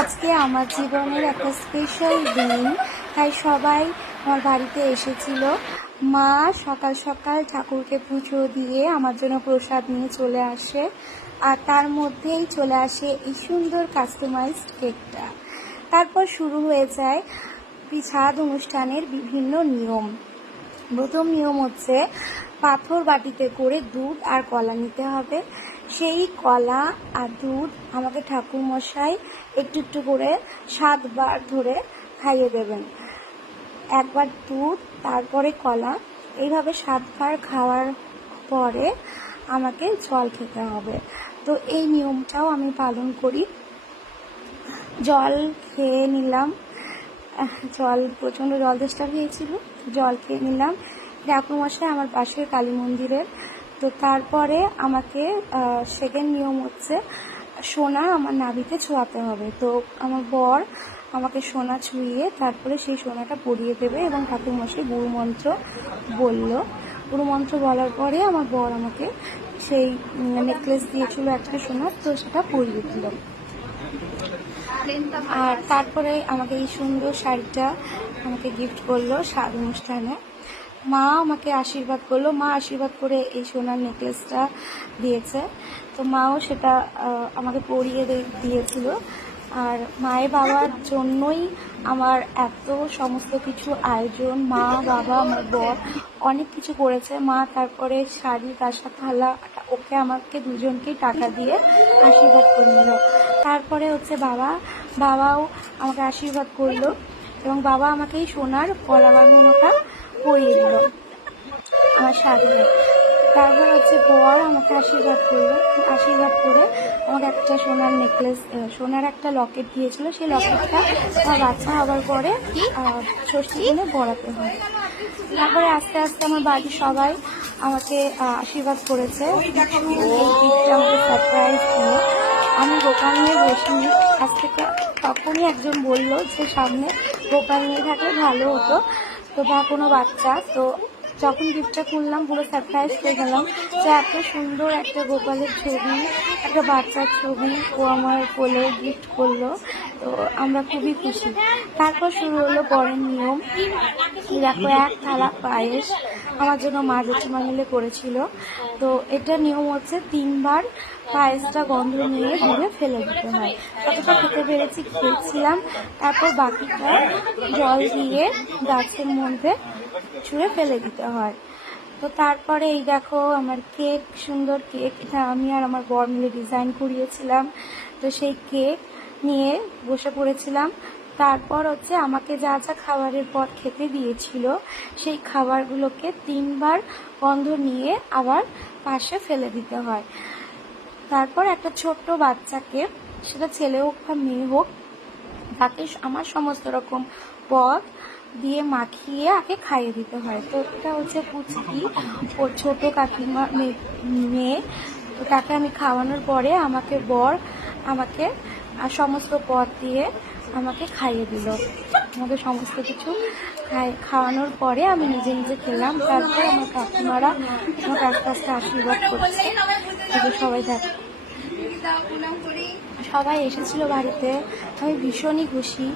আজকে আমার জীবনের একটা স্পেশাল দিন, তাই সবাই আমার বাড়িতে এসেছিল। মা সকাল সকাল ঠাকুরকে পুজো দিয়ে আমার জন্য প্রসাদ নিয়ে চলে আসে, আর তার মধ্যেই চলে আসে এই সুন্দর কাস্টমাইজড কেকটা। তারপর শুরু হয়ে যায় ছাদ অনুষ্ঠানের বিভিন্ন নিয়ম। প্রথম নিয়ম হচ্ছে পাথর বাটিতে করে দুধ আর কলা নিতে হবে। সেই কলা আর দুধ আমাকে ঠাকুরমশাই একটু একটু করে 7 বার ধরে খাইয়ে দেবেন। একবার দুধ, তারপরে কলা, এইভাবে 7 বার খাওয়ার পরে আমাকে জল খেতে হবে। তো এই নিয়মটাও আমি পালন করি। জল খেয়ে নিলাম, প্রচণ্ড জল তেষ্টা পেয়েছিল, জল খেয়ে নিলাম। ঠাকুরমশাই আমার পাশের কালী মন্দিরের। তো তারপরে আমাকে সেকেন্ড নিয়ম হচ্ছে সোনা আমার নাভিতে ছোঁয়াতে হবে। তো আমার বর আমাকে সোনা ছুঁয়ে তারপরে সেই সোনাটা পরিয়ে দেবে, এবং ঠাকুরমশাই গুরুমন্ত্র বলল। গুরুমন্ত্র বলার পরে আমার বর আমাকে সেই নেকলেস দিয়েছিল একটা সোনার, তো সেটা পরিয়ে দিল। আর তারপরে আমাকে এই সুন্দর শাড়িটা আমাকে গিফট করলো স্বাদ অনুষ্ঠানে। মা আমাকে আশীর্বাদ করলো, মা আশীর্বাদ করে এই সোনার নেকলেসটা দিয়েছে। তো মাও সেটা আমাকে পরিয়ে দিয়েছিল। আর মায়ের বাবার জন্যই আমার এত সমস্ত কিছু আয়োজন। মা, বাবা, আমার বর অনেক কিছু করেছে। মা তারপরে শাড়ি, কাঁসা থালা ওকে আমাকে দুজনকেই টাকা দিয়ে আশীর্বাদ করে নিল। তারপরে হচ্ছে বাবাও আমাকে আশীর্বাদ করলো, এবং বাবা আমাকে এই সোনার কলা বাঁধানোটা পরিয়ে দিল আমার সাথে। তারপর হচ্ছে বর আমাকে আশীর্বাদ করে আমাকে একটা সোনার নেকলেস, সোনার একটা লকেট দিয়েছিল। সেই লকেটটা আমার বাচ্চা হওয়ার পরে ষষ্ঠী দিনে পরাতে হয়। তারপরে আস্তে আস্তে আমার বাড়ির সবাই আমাকে আশীর্বাদ করেছে। এই গিফটটা আমাকে সারপ্রাইজ দিল। আমি গোপাল নিয়ে বসিনি। আজ থেকে তখনই একজন বললো যে সামনে গোপাল নিয়ে থাকলে ভালো হতো, তো বা কোনো বাচ্চা। তো যখন গিফটটা খুললাম পুরো সারপ্রাইজ হয়ে গেলাম যে এত সুন্দর একটা গোপালের ছবি, একটা বাচ্চার ছবি ও আমার কোলে গিফট করলো। তো আমরা খুবই খুশি। তারপর শুরু হলো পরের নিয়ম। দেখো, 1 থালা পায়েস আমার জন্য মা জেঠিমা মিলে করেছিল। তো এটা নিয়ম হচ্ছে 3 বার পায়েসটা গন্ধ নিয়ে দূরে ফেলে দিতে হয়। কতটা খেতে পেরেছি খেয়েছিলাম। তারপর বাকিটা জল দিয়ে গাছের মধ্যে ছুঁড়ে ফেলে দিতে হয়। তো তারপরে এই দেখো আমার কেক, সুন্দর কেক, এটা আমি আর আমার বর মিলে ডিজাইন করিয়েছিলাম। তো সেই কেক নিয়ে বসে পড়েছিলাম। তারপর হচ্ছে আমাকে যা যা খাবারের পর খেতে দিয়েছিল সেই খাবারগুলোকে 3 বার গন্ধ নিয়ে আবার পাশে ফেলে দিতে হয়। তারপর একটা ছোট্ট বাচ্চাকে, সেটা ছেলে হোক বা মেয়ে হোক, তাকে আমার সমস্ত রকম পদ দিয়ে মাখিয়ে আগে খাইয়ে দিতে হয়। তো এটা হচ্ছে পুচকি, ওর ছোটো কাকিমা মেয়ে। তো তাকে আমি খাওয়ানোর পরে আমাকে বর আমাকে সমস্ত পদ দিয়ে আমাকে খাইয়ে দিল। আমাকে সমস্ত কিছু খাওয়ানোর পরে আমি নিজে নিজে খেলাম। তারপর আমার কাকিমারা আমাকে আস্তে আস্তে আশীর্বাদ করছে। সবাই এসেছিল বাড়িতে, আমি ভীষণই খুশি।